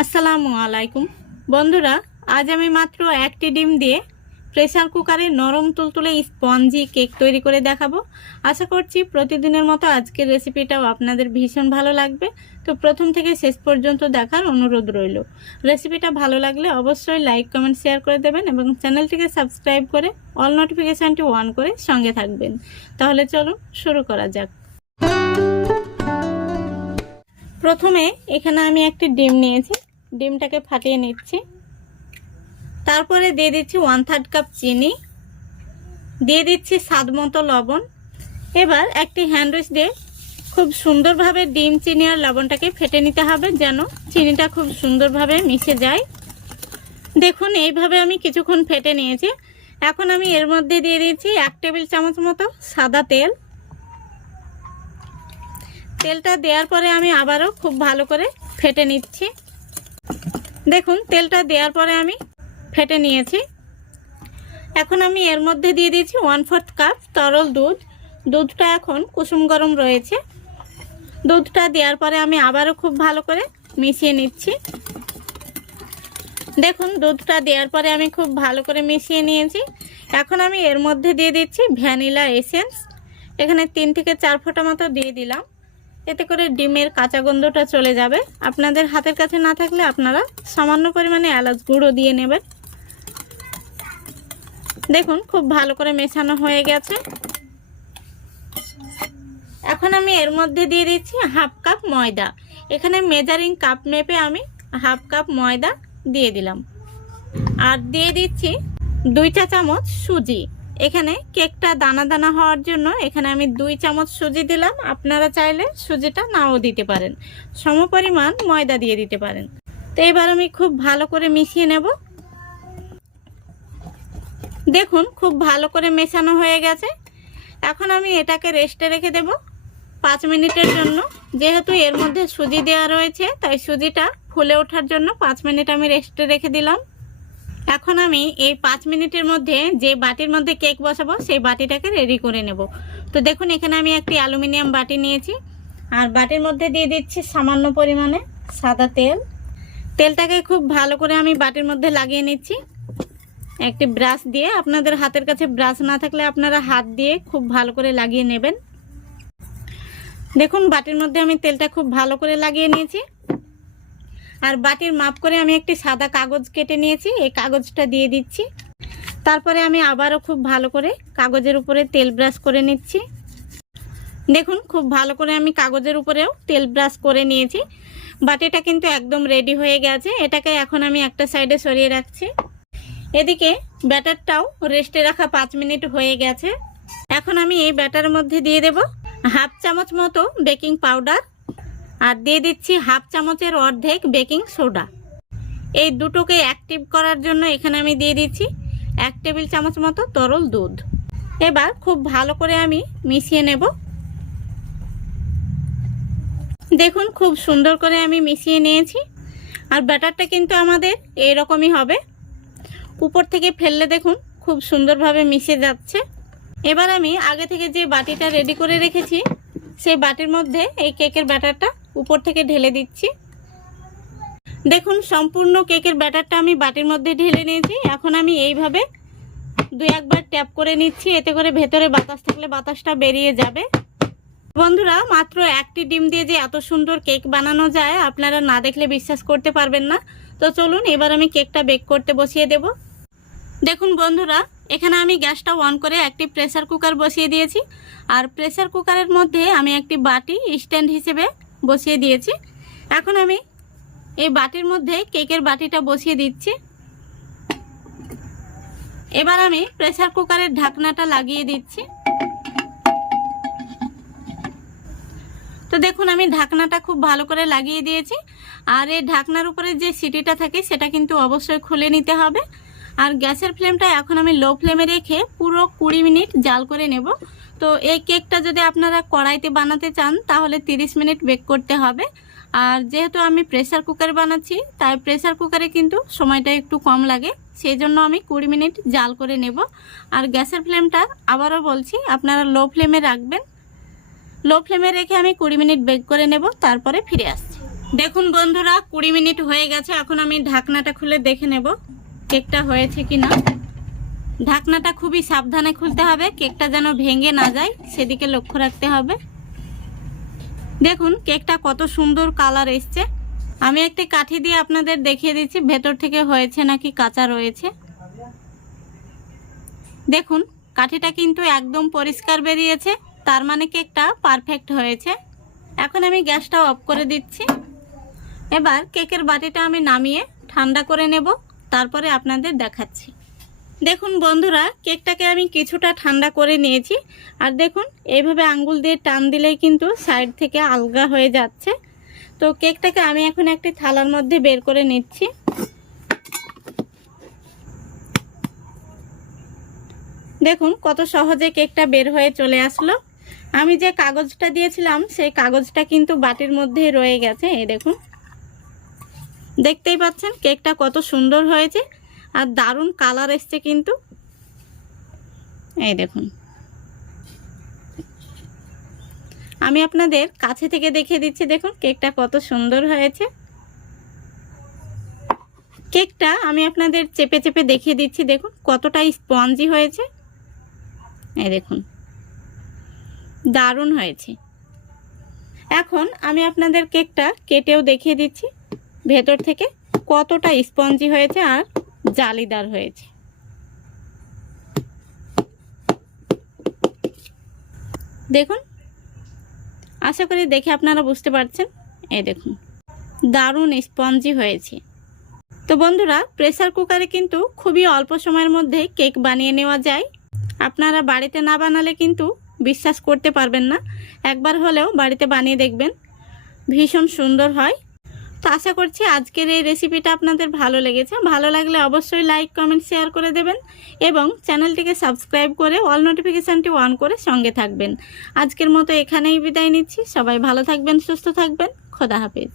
আসসালামু আলাইকুম বন্ধুরা, আজ আমি মাত্র একটি ডিম দিয়ে প্রেসার কুকারে নরম তুলতুলে স্পঞ্জি কেক তৈরি করে দেখাবো। আশা করছি প্রতিদিনের মতো আজকের রেসিপিটাও আপনাদের ভীষণ ভালো লাগবে। তো প্রথম থেকে শেষ পর্যন্ত দেখার অনুরোধ রইল। রেসিপিটা ভালো লাগলে অবশ্যই লাইক কমেন্ট শেয়ার করে দেবেন এবং চ্যানেলটিকে সাবস্ক্রাইব করে অল নোটিফিকেশানটি অন করে সঙ্গে থাকবেন। তাহলে চলুন শুরু করা যাক। প্রথমে এখানে আমি একটি ডিম নিয়েছি, ডিমটাকে ফাটিয়ে নিচ্ছি। তারপরে দিয়ে দিচ্ছি 1/3 কাপ চিনি, দিয়ে দিচ্ছি স্বাদ মতো লবণ। এবার একটি হ্যান্ড উইচ দিয়ে খুব সুন্দরভাবে ডিম, চিনি আর লবণটাকে ফেটে নিতে হবে, যেন চিনিটা খুব সুন্দরভাবে মিশে যায়। দেখুন এইভাবে আমি কিছুক্ষণ ফেটে নিয়েছি। এখন আমি এর মধ্যে দিয়ে দিচ্ছি 1 টেবিল চামচ মতো সাদা তেল। তেলটা দেওয়ার পরে আমি আবারও খুব ভালো করে ফেটে নিচ্ছি। দেখুন তেলটা দেওয়ার পরে আমি ফেটে নিয়েছি। এখন আমি এর মধ্যে দিয়ে দিচ্ছি 1/4 কাপ তরল দুধ। দুধটা এখন কুসুম গরম রয়েছে। দুধটা দেওয়ার পরে আমি আবারও খুব ভালো করে মিশিয়ে নিচ্ছি। দেখুন দুধটা দেওয়ার পরে আমি খুব ভালো করে মিশিয়ে নিয়েছি। এখন আমি এর মধ্যে দিয়ে দিচ্ছি ভ্যানিলা এসেন্স। এখানে 3 থেকে 4 ফোঁটা মতো দিয়ে দিলাম, এতে করে ডিমের কাঁচা গন্ধটা চলে যাবে। আপনাদের হাতের কাছে না থাকলে আপনারা সামান্য পরিমাণে এলাচ গুঁড়ো দিয়ে নেবেন। দেখুন খুব ভালো করে মেশানো হয়ে গেছে। এখন আমি এর মধ্যে দিয়ে দিচ্ছি 1/2 কাপ ময়দা। এখানে মেজারিং কাপ মেপে আমি 1/2 কাপ ময়দা দিয়ে দিলাম। আর দিয়ে দিচ্ছি 2 চা চামচ সুজি। এখানে কেকটা দানা দানা হওয়ার জন্য এখানে আমি 2 চামচ সুজি দিলাম। আপনারা চাইলে সুজিটা নাও দিতে পারেন, সমপরিমাণ ময়দা দিয়ে দিতে পারেন। তো এবার আমি খুব ভালো করে মিশিয়ে নেব। দেখুন খুব ভালো করে মেশানো হয়ে গেছে। এখন আমি এটাকে রেস্টে রেখে দেব 5 মিনিটের জন্য। যেহেতু এর মধ্যে সুজি দেওয়া রয়েছে, তাই সুজিটা ফুলে ওঠার জন্য 5 মিনিট আমি রেস্টে রেখে দিলাম। এখন আমি এই 5 মিনিটের মধ্যে যে বাটির মধ্যে কেক বসাবো সেই বাটিটাকে রেডি করে নেব। তো দেখুন এখানে আমি একটি অ্যালুমিনিয়াম বাটি নিয়েছি, আর বাটির মধ্যে দিয়ে দিচ্ছি সামান্য পরিমাণে সাদা তেল। তেলটাকে খুব ভালো করে আমি বাটির মধ্যে লাগিয়ে নিচ্ছি একটি ব্রাশ দিয়ে। আপনাদের হাতের কাছে ব্রাশ না থাকলে আপনারা হাত দিয়ে খুব ভালো করে লাগিয়ে নেবেন। দেখুন বাটির মধ্যে আমি তেলটা খুব ভালো করে লাগিয়ে নিয়েছি। আর বাটির মাপ করে আমি একটি সাদা কাগজ কেটে নিয়েছি, এই কাগজটা দিয়ে দিচ্ছি। তারপরে আমি আবারও খুব ভালো করে কাগজের উপরে তেল ব্রাশ করে নিচ্ছি। দেখুন খুব ভালো করে আমি কাগজের উপরেও তেল ব্রাশ করে নিয়েছি। বাটিটা কিন্তু একদম রেডি হয়ে গেছে। এটাকে এখন আমি একটা সাইডে সরিয়ে রাখছি। এদিকে ব্যাটারটাও রেস্টে রাখা 5 মিনিট হয়ে গেছে। এখন আমি এই ব্যাটারের মধ্যে দিয়ে দেব 1/2 চামচ মতো বেকিং পাউডার, আর দিয়ে দিচ্ছি 1/2 চামচের অর্ধেক বেকিং সোডা। এই দুটোকে অ্যাক্টিভ করার জন্য এখানে আমি দিয়ে দিচ্ছি 1 টেবিল চামচ মতো তরল দুধ। এবার খুব ভালো করে আমি মিশিয়ে নেব। দেখুন খুব সুন্দর করে আমি মিশিয়ে নিয়েছি। আর ব্যাটারটা কিন্তু আমাদের এরকমই হবে। উপর থেকে ফেললে দেখুন খুব সুন্দরভাবে মিশে যাচ্ছে। এবার আমি আগে থেকে যে বাটিটা রেডি করে রেখেছি সেই বাটির মধ্যে এই কেকের ব্যাটারটা উপর থেকে ঢেলে দিচ্ছি। দেখুন সম্পূর্ণ কেকের ব্যাটারটা আমি বাটির মধ্যে ঢেলে নিয়েছি। এখন আমি এইভাবে 2-1 বার ট্যাপ করে নিচ্ছি, এতে করে ভেতরে বাতাস থাকলে বাতাসটা বেরিয়ে যাবে। বন্ধুরা মাত্র একটি ডিম দিয়ে যে এত সুন্দর কেক বানানো যায় আপনারা না দেখলে বিশ্বাস করতে পারবেন না। তো চলুন এবার আমি কেকটা বেক করতে বসিয়ে দেব। দেখুন বন্ধুরা এখানে আমি গ্যাসটা অন করে একটি প্রেসার কুকার বসিয়ে দিয়েছি। আর প্রেসার কুকারের মধ্যে আমি একটি বাটি স্ট্যান্ড হিসেবে বসিয়ে দিয়েছি। এখন আমি এই বাটির মধ্যে কেকের বাটিটা বসিয়ে দিচ্ছি। এবার আমি প্রেসার কুকারের ঢাকনাটা লাগিয়ে দিচ্ছি। তো দেখুন আমি ঢাকনাটা খুব ভালো করে লাগিয়ে দিয়েছি। আর এই ঢাকনার উপরে যে সিটিটা থাকে সেটা কিন্তু অবশ্যই খুলে নিতে হবে। আর গ্যাসের ফ্লেমটা এখন আমি লো ফ্লেমে রেখে পুরো 20 মিনিট জাল করে নেব। তো এই কেকটা যদি আপনারা কড়াইতে বানাতে চান তাহলে 30 মিনিট বেক করতে হবে। আর যেহেতু আমি প্রেসার কুকারে বানাচ্ছি তাই প্রেসার কুকারে কিন্তু সময়টা একটু কম লাগে, সেই জন্য আমি 20 মিনিট জাল করে নেব। আর গ্যাসের ফ্লেমটা আবারও বলছি আপনারা লো ফ্লেমে রাখবেন। লো ফ্লেমে রেখে আমি 20 মিনিট বেক করে নেব, তারপরে ফিরে আসছি। দেখুন বন্ধুরা 20 মিনিট হয়ে গেছে। এখন আমি ঢাকনাটা খুলে দেখে নেব কেকটা হয়েছে কিনা। ঢাকনাটা খুবই সাবধানে খুলতে হবে, কেকটা যেন ভেঙে না যায় সেদিকে লক্ষ্য রাখতে হবে। দেখুন কেকটা কত সুন্দর কালার এসছে। আমি একটি কাঠি দিয়ে আপনাদের দেখিয়ে দিচ্ছি ভেতর থেকে হয়েছে নাকি কাঁচা রয়েছে। দেখুন কাঠিটা কিন্তু একদম পরিষ্কার বেরিয়েছে, তার মানে কেকটা পারফেক্ট হয়েছে। এখন আমি গ্যাসটা অফ করে দিচ্ছি। এবার কেকের বাটিটা আমি নামিয়ে ঠান্ডা করে নেব, তারপরে আপনাদের দেখাচ্ছি। দেখুন বন্ধুরা কেকটাকে আমি কিছুটা ঠান্ডা করে নিয়েছি। আর দেখুন এইভাবে আঙ্গুল দিয়ে টান দিলেই কিন্তু সাইড থেকে আলগা হয়ে যাচ্ছে। তো কেকটাকে আমি এখন একটি থালার মধ্যে বের করে নিচ্ছি। দেখুন কত সহজে কেকটা বের হয়ে চলে আসলো। আমি যে কাগজটা দিয়েছিলাম সেই কাগজটা কিন্তু বাটির মধ্যেই রয়ে গেছে। এই দেখুন, দেখতেই পাচ্ছেন কেকটা কত সুন্দর হয়েছে আর দারুণ কালার এসছে কিন্তু। এই দেখুন, আমি আপনাদের কাছে থেকে দেখিয়ে দিচ্ছি। দেখুন কেকটা কত সুন্দর হয়েছে। কেকটা আমি আপনাদের চেপে চেপে দেখিয়ে দিচ্ছি। দেখুন কতটা স্পঞ্জি হয়েছে। এই দেখুন দারুণ হয়েছে। এখন আমি আপনাদের কেকটা কেটেও দেখিয়ে দিচ্ছি ভেতর থেকে কতটা স্পঞ্জি হয়েছে আর জালিদার হয়েছে। দেখুন, আশা করি দেখে আপনারা বুঝতে পারছেন। এই দেখুন দারুণ স্পঞ্জি হয়েছে। তো বন্ধুরা প্রেসার কুকারে কিন্তু খুবই অল্প সময়ের মধ্যে কেক বানিয়ে নেওয়া যায়। আপনারা বাড়িতে না বানালে কিন্তু বিশ্বাস করতে পারবেন না। একবার হলেও বাড়িতে বানিয়ে দেখবেন, ভীষণ সুন্দর হয়। তো আশা করছি আজকের এই রেসিপিটা আপনাদের ভালো লেগেছে। ভালো লাগলে অবশ্যই লাইক কমেন্ট শেয়ার করে দেবেন এবং চ্যানেলটিকে সাবস্ক্রাইব করে অল নোটিফিকেশানটি অন করে সঙ্গে থাকবেন। আজকের মতো এখানেই বিদায় নিচ্ছি। সবাই ভালো থাকবেন, সুস্থ থাকবেন। খোদা হাফেজ।